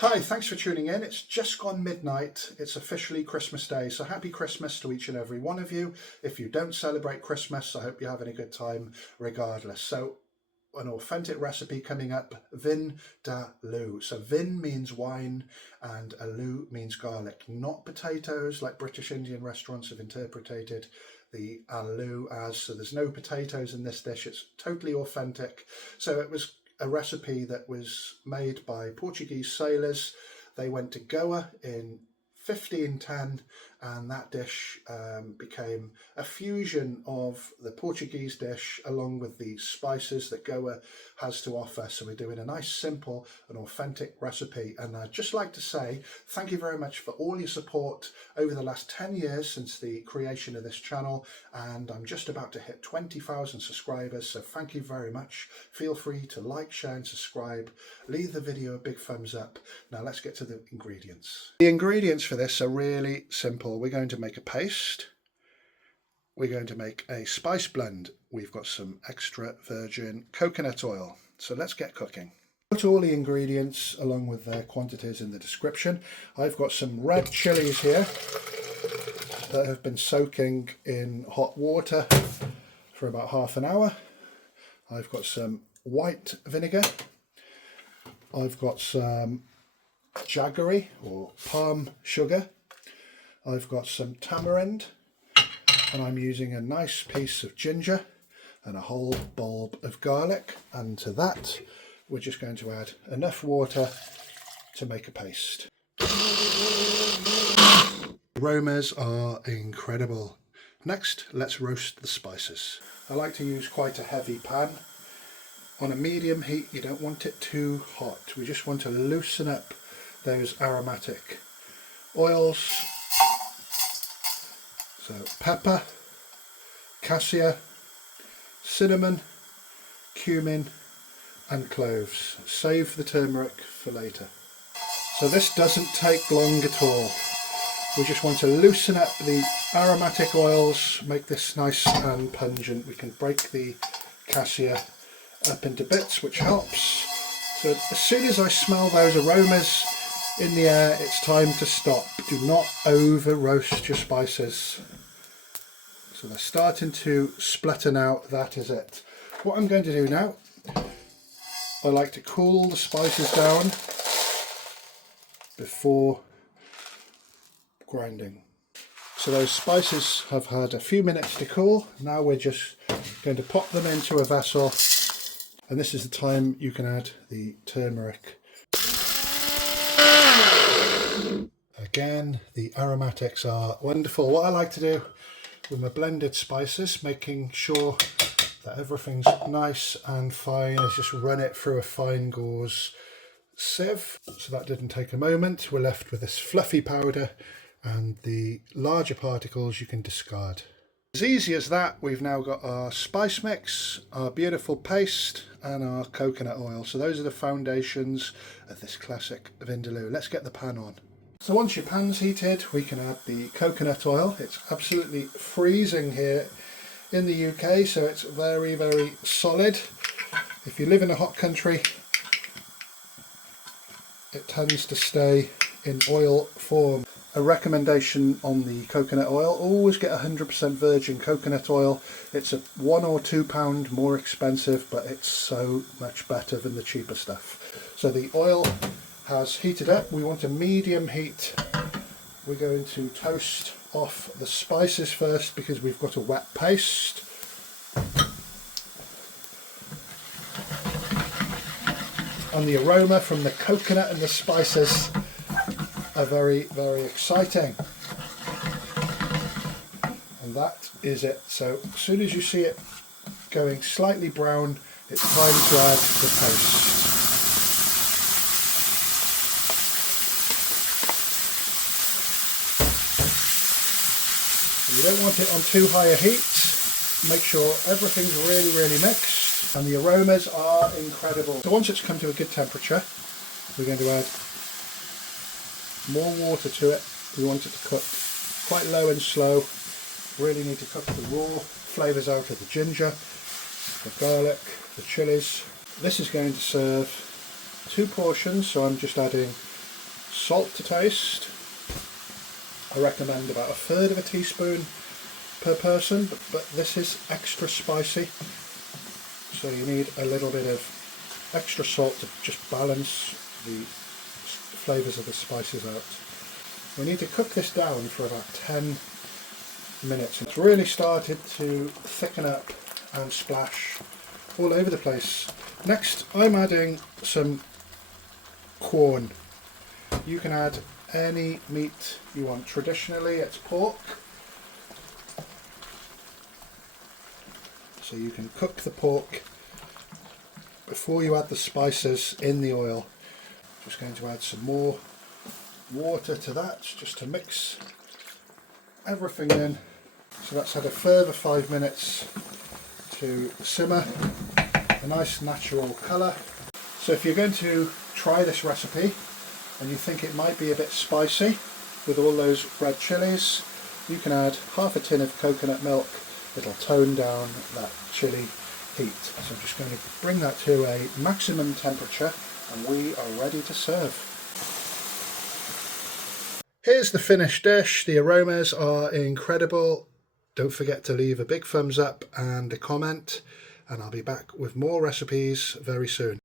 Hi, thanks for tuning in. It's just gone midnight. It's officially Christmas Day, so happy Christmas to each and every one of you. If you don't celebrate Christmas, I hope you're having a good time regardless. So, an authentic recipe coming up, Vindaloo. So vin means wine and aloo means garlic, not potatoes like British Indian restaurants have interpreted the aloo as. So there's no potatoes in this dish. It's totally authentic. So it was a recipe that was made by Portuguese sailors. They went to Goa in 1510, and that dish became a fusion of the Portuguese dish along with the spices that Goa has to offer. So we're doing a nice, simple and authentic recipe. And I'd just like to say thank you very much for all your support over the last 10 years since the creation of this channel. And I'm just about to hit 20,000 subscribers. So thank you very much. Feel free to like, share and subscribe. Leave the video a big thumbs up. Now let's get to the ingredients. The ingredients for this are really simple. We're going to make a paste. We're going to make a spice blend. We've got some extra virgin coconut oil. So let's get cooking. Put all the ingredients along with their quantities in the description. I've got some red chilies here that have been soaking in hot water for about half an hour. I've got some white vinegar. I've got some jaggery or palm sugar. I've got some tamarind, and I'm using a nice piece of ginger and a whole bulb of garlic, and to that we're just going to add enough water to make a paste. The aromas are incredible. Next, let's roast the spices. I like to use quite a heavy pan. On a medium heat, you don't want it too hot. We just want to loosen up those aromatic oils. So pepper, cassia, cinnamon, cumin and cloves. Save the turmeric for later. So this doesn't take long at all. We just want to loosen up the aromatic oils, make this nice and pungent. We can break the cassia up into bits, which helps. So as soon as I smell those aromas in the air, it's time to stop. Do not over roast your spices. So they're starting to splutter now. That is it. What I'm going to do now, I like to cool the spices down before grinding. So those spices have had a few minutes to cool. Now we're just going to pop them into a vessel, and this is the time you can add the turmeric. Again, the aromatics are wonderful. What I like to do with my blended spices, making sure that everything's nice and fine, is just run it through a fine gauze sieve. So that didn't take a moment. We're left with this fluffy powder, and the larger particles you can discard. As easy as that, we've now got our spice mix, our beautiful paste and our coconut oil. So those are the foundations of this classic Vindaloo. Let's get the pan on. So once your pan's heated, we can add the coconut oil. It's absolutely freezing here in the UK, so it's very, very solid. If you live in a hot country, it tends to stay in oil form. A recommendation on the coconut oil: always get 100% virgin coconut oil. It's a £1 or £2 more expensive, but it's so much better than the cheaper stuff. So the oil has heated up. We want a medium heat. We're going to toast off the spices first because we've got a wet paste. And the aroma from the coconut and the spices are very, very exciting. And that is it. So as soon as you see it going slightly brown, it's time to add the paste. You don't want it on too high a heat. Make sure everything's really, really mixed, and the aromas are incredible. So once it's come to a good temperature, we're going to add more water to it. We want it to cook quite low and slow. Really need to cook the raw flavours out of the ginger, the garlic, the chilies. This is going to serve 2 portions, so I'm just adding Salt to taste. I recommend about 1/3 of a teaspoon per person, but this is extra spicy, so you need a little bit of extra salt to just balance the flavours of the spices out. We need to cook this down for about 10 minutes. It's really started to thicken up and splash all over the place. Next, I'm adding some corn. You can add any meat you want. Traditionally it's pork, so you can cook the pork before you add the spices in the oil. Just going to add some more water to that just to mix everything in. So that's had a further 5 minutes to simmer, a nice natural colour. So if you're going to try this recipe and you think it might be a bit spicy with all those red chilies, you can add half a tin of coconut milk. It'll tone down that chili heat. So I'm just going to bring that to a maximum temperature and we are ready to serve. Here's the finished dish. The aromas are incredible. Don't forget to leave a big thumbs up and a comment, and I'll be back with more recipes very soon.